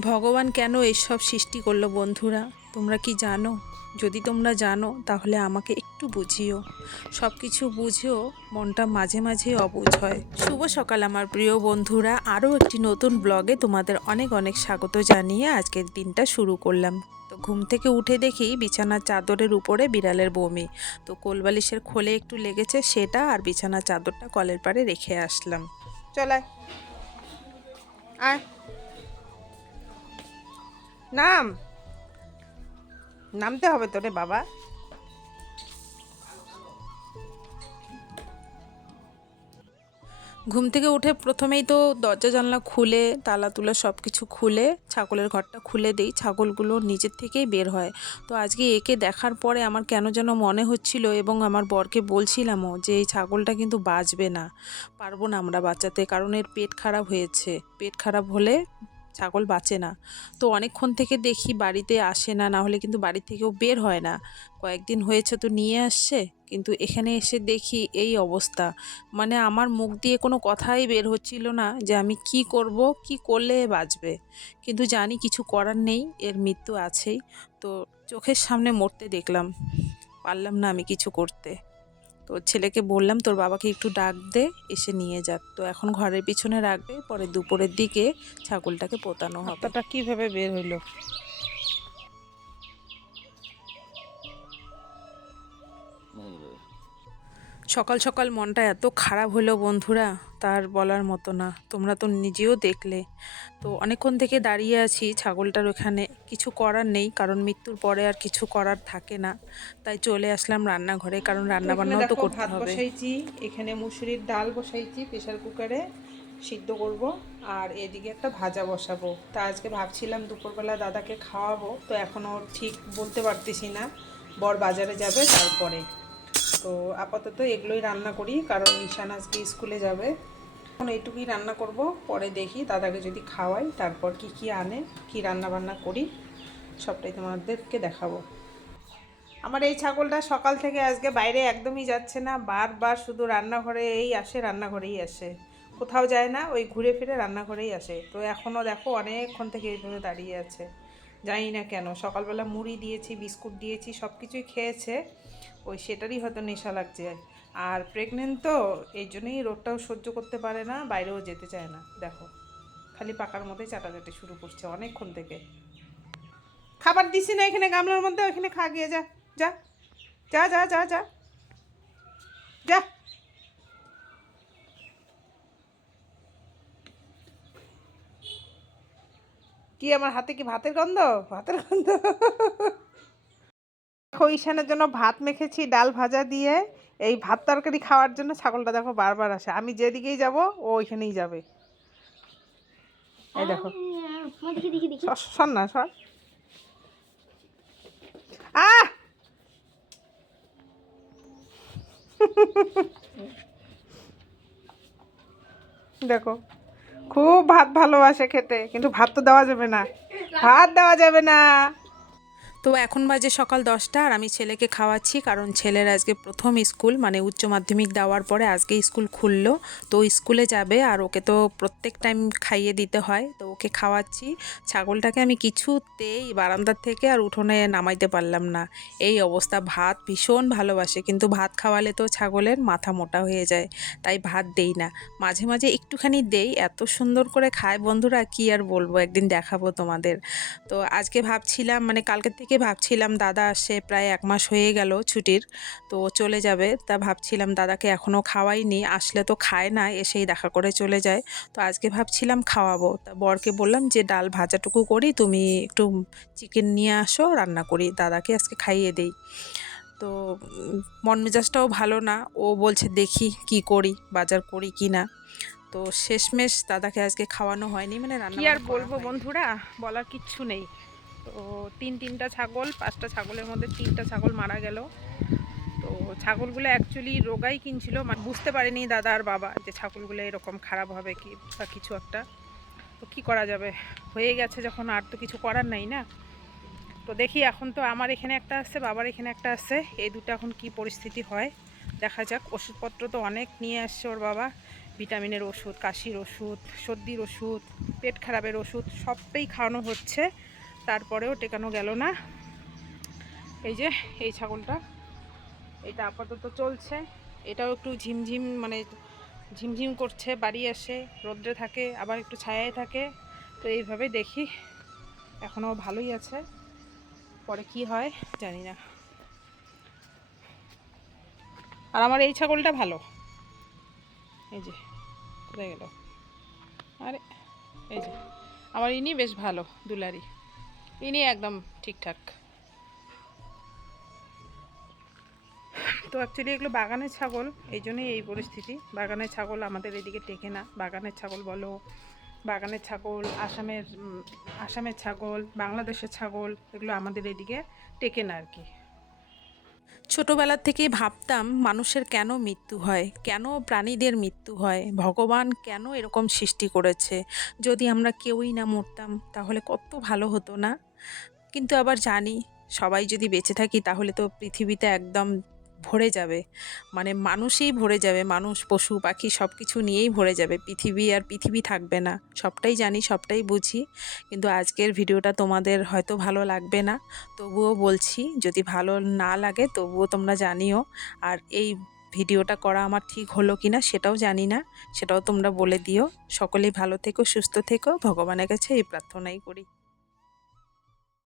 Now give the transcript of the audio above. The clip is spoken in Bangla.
ভগবান কেন এইসব সৃষ্টি করল বন্ধুরা? তোমরা কি জানো? যদি তোমরা জানো, তাহলে আমাকে একটু বুঝিও। সব কিছু বুঝেও মনটা মাঝে মাঝে অবুঝ হয়। শুভ সকাল আমার প্রিয় বন্ধুরা। আরও একটি নতুন ব্লগে তোমাদের অনেক অনেক স্বাগত জানিয়ে আজকের দিনটা শুরু করলাম। তো ঘুম থেকে উঠে দেখি বিছানার চাদরের উপরে বিড়ালের বমি। তো কোলবালিশের খোলে একটু লেগেছে সেটা আর বিছানার চাদরটা কলের পাড়ে রেখে আসলাম। চলায় আয়। নাম। নামতে হবে তো রে বাবা। ঘুম থেকে উঠে প্রথমেই তো দরজা, জানলা খুলে, তালা তুলা সব কিছু খুলে, ছাগলের ঘরটা খুলে দিই, ছাগলগুলো নিজের থেকেই বের হয়। তো আজকে একে দেখার পরে আমার কেন যেন মনে হচ্ছিল এবং আমার বরকে বলছিলামও যে এই ছাগলটা কিন্তু বাঁচবে না। পারব না আমরা বাঁচাতে, কারণ এর পেট খারাপ হয়েছে। পেট খারাপ হলে ছাগল বাঁচে না। তো অনেকক্ষণ থেকে দেখি বাড়িতে আসে না না হলে কিন্তু বাড়ি থেকেও বের হয় না। কয়েকদিন হয়েছে তো নিয়ে আসছে, কিন্তু এখানে এসে দেখি এই অবস্থা। মানে আমার মুখ দিয়ে কোনো কথাই বের হচ্ছিল না যে আমি কি করব, কি করলে বাঁচবে। কিন্তু জানি কিছু করার নেই, এর মৃত্যু আছেই। তো চোখের সামনে মরতে দেখলাম, পারলাম না আমি কিছু করতে। তো ছেলেকে বললাম তোর বাবাকে একটু ডাক দে, এসে নিয়ে যাক তো এখন ঘরের পিছনে রাখবে, পরে দুপুরের দিকে ছাগলটাকে পোতানো হবে। কীভাবে বের হইল? সকাল সকাল মনটা এত খারাপ হলো বন্ধুরা তার বলার মতো না। তোমরা তো নিজেও দেখলে। তো অনেকক্ষণ থেকে দাঁড়িয়ে আছি ছাগলটার ওখানে। কিছু করার নেই কারণ মৃত্যুর পরে আর কিছু করার থাকে না। তাই চলে আসলাম রান্নাঘরে কারণ রান্না বান্নাও তো করতে হবে। বসাইছি এখানে মুসুরির ডাল বসাইছি প্রেসার কুকারে সিদ্ধ করব আর এদিকে একটা ভাজা বসাবো। তা আজকে ভাবছিলাম দুপুরবেলা দাদাকে খাওয়াবো তো এখনও ঠিক বলতে পারতেছি না বর বাজারে যাবে তারপরে। তো আপাতত এগুলোই রান্না করি, কারণ ঈশান আজকে স্কুলে যাবে। এখন এইটুকুই রান্না করব, পরে দেখি দাদাকে যদি খাওয়াই, তারপর কি কি আনে, কি রান্না বান্না করি, সবটাই তোমাদেরকে দেখাবো। আমার এই ছাগলটা সকাল থেকে আজকে বাইরে একদমই যাচ্ছে না, বারবার শুধু রান্নাঘরে এই আসে, রান্নাঘরেই আসে। কোথাও যায় না, ওই ঘুরে ফিরে রান্নাঘরেই আসে। তো এখনও দেখো অনেকক্ষণ থেকে এইভাবে দাঁড়িয়ে আছে। জানি না কেন, সকালবেলা মুড়ি দিয়েছি, বিস্কুট দিয়েছি সব কিছুই খেয়েছে। ওই সেটারই হয়তো নেশা লাগছে। আর প্রেগনেন্ট তো এই জন্যই রোদটাও সহ্য করতে পারে না, বাইরেও যেতে চায় না। দেখো, খালি পাকার মধ্যেই চাটাচাটি শুরু করছে অনেকক্ষণ থেকে। খাবার দিছি না এখানে গামলার মধ্যে, ওইখানে খা গিয়ে যা যা যা যা যা যা যা। কি আমার হাতে কি ভাতের গন্ধ? ভাতের গন্ধ। দেখো ঈশানের জন্য ভাত মেখেছি, ডাল ভাজা দিয়ে। এই ভাত তরকারি খাওয়ার জন্য ছাগলটা দেখো বারবার আসে। আমি যেদিকেই যাব, ও ওইখানেই যাবে। এই দেখো। সর না সর আহ! দেখো। খুব ভাত ভালোবাসে খেতে কিন্তু ভাত তো দেওয়া যাবে না। ভাত দেওয়া যাবে না। তো এখন বাজে সকাল দশটা আর আমি ছেলেকে খাওয়াচ্ছি কারণ ছেলের আজকে প্রথম স্কুল মানে উচ্চ মাধ্যমিক দেওয়ার পরে আজকে স্কুল খুললো। তো স্কুলে যাবে আর ওকে তো প্রত্যেক টাইম খাইয়ে দিতে হয়, তো ওকে খাওয়াচ্ছি। ছাগলটাকে আমি কিছুতেই বারান্দার থেকে আর উঠোনে নামাইতে পারলাম না। এই অবস্থা, ভাত ভীষণ ভালোবাসে, কিন্তু ভাত খাওয়ালে তো ছাগলের মাথা মোটা হয়ে যায়, তাই ভাত দেই না। মাঝে মাঝে একটুখানি দেই, এত সুন্দর করে খায়। বন্ধুরা, কি আর বলব? একদিন দেখাবো তোমাদের। তো আজকে ভাবছিলাম মানে কালকে থেকে ভাবছিলাম দাদা আসে প্রায় এক মাস হয়ে গেল ছুটির তো চলে যাবে। তা ভাবছিলাম দাদাকে এখনও খাওয়াইনি আসলে তো খায় না এসেই দেখা করে চলে যায়। তো আজকে ভাবছিলাম খাওয়াবো। তা বরকে বললাম যে ডাল ভাজাটুকু করি তুমি একটু চিকেন নিয়ে আসো রান্না করি দাদাকে আজকে খাইয়ে দেই। তো মন মেজাজটাও ভালো না ও বলছে দেখি কি করি বাজার করি কি না? তো শেষমেশ দাদাকে আজকে খাওয়ানো হয়নি মানে রান্না আর বলব বন্ধুরা বলার কিচ্ছু নেই। তো তিন তিনটা ছাগল, পাঁচটা ছাগলের মধ্যে তিনটা ছাগল মারা গেল। তো ছাগলগুলো অ্যাকচুয়ালি রোগাই কিনছিল মানে বুঝতে পারেনি দাদা আর বাবা যে ছাগলগুলো এরকম খারাপ হবে কি বা কিছু একটা। তো কী করা যাবে? হয়ে গেছে যখন, আর তো কিছু করার নাই না? তো দেখি এখন তো আমার এখানে একটা আসছে, বাবার এখানে একটা আসছে। এই দুটো এখন কি পরিস্থিতি হয়? দেখা যাক। ওষুধপত্র তো অনেক নিয়ে আসছে ওর বাবা। ভিটামিনের ওষুধ, কাশির ওষুধ, সর্দির ওষুধ, পেট খারাপের ওষুধ, সবটাই খাওয়ানো হচ্ছে। তারপরেও টেকানো গেল না। এই যে, এই ছাগলটা। এটা আপাতত চলছে। এটাও একটু ঝিমঝিম মানে ঝিমঝিম করছে, বাড়ি আসে, রোদ্রে থাকে, আবার একটু ছায়ায় থাকে। তো এইভাবে দেখি এখনও ভালোই আছে। পরে কি হয়, জানি না। আর আমার এই ছাগলটা ভালো। এই যে, কোথায় গেল? আরে, এই যে, আমার ইনি বেশ ভালো, দুলারি। ইনি একদম ঠিকঠাক। তো অ্যাকচুয়ালি এগুলো বাগানের ছাগল এই জন্যই এই পরিস্থিতি। বাগানের ছাগল আমাদের এদিকে টেকে না। বাগানের ছাগল বলো বাগানের ছাগল আসামের আসামের ছাগল বাংলাদেশের ছাগল এগুলো আমাদের এদিকে টেকে না আর কি। ছোটবেলা থেকে ভাবতাম মানুষের কেন মৃত্যু হয় কেন প্রাণীদের মৃত্যু হয় ভগবান কেন এরকম সৃষ্টি করেছে? যদি আমরা কেউই না মরতাম তাহলে কত ভালো হতো না? কিন্তু আবার জানি, সবাই যদি বেঁচে থাকি তাহলে তো পৃথিবীতে একদম ভরে যাবে। মানে মানুষই ভরে যাবে, মানুষ, পশু, পাখি সব কিছু নিয়েই ভরে যাবে। পৃথিবী আর পৃথিবী থাকবে না। সবটাই জানি, সবটাই বুঝি। কিন্তু আজকের ভিডিওটা তোমাদের হয়তো ভালো লাগবে না। তবুও বলছি, যদি ভালো না লাগে তবুও তোমরা জানিও। আর এই ভিডিওটা করা আমার ঠিক হলো কি না সেটাও জানি না। সেটাও তোমরা বলে দিও। সকলেই ভালো থেকো, সুস্থ থেকো। ভগবানের কাছে এই প্রার্থনাই করি।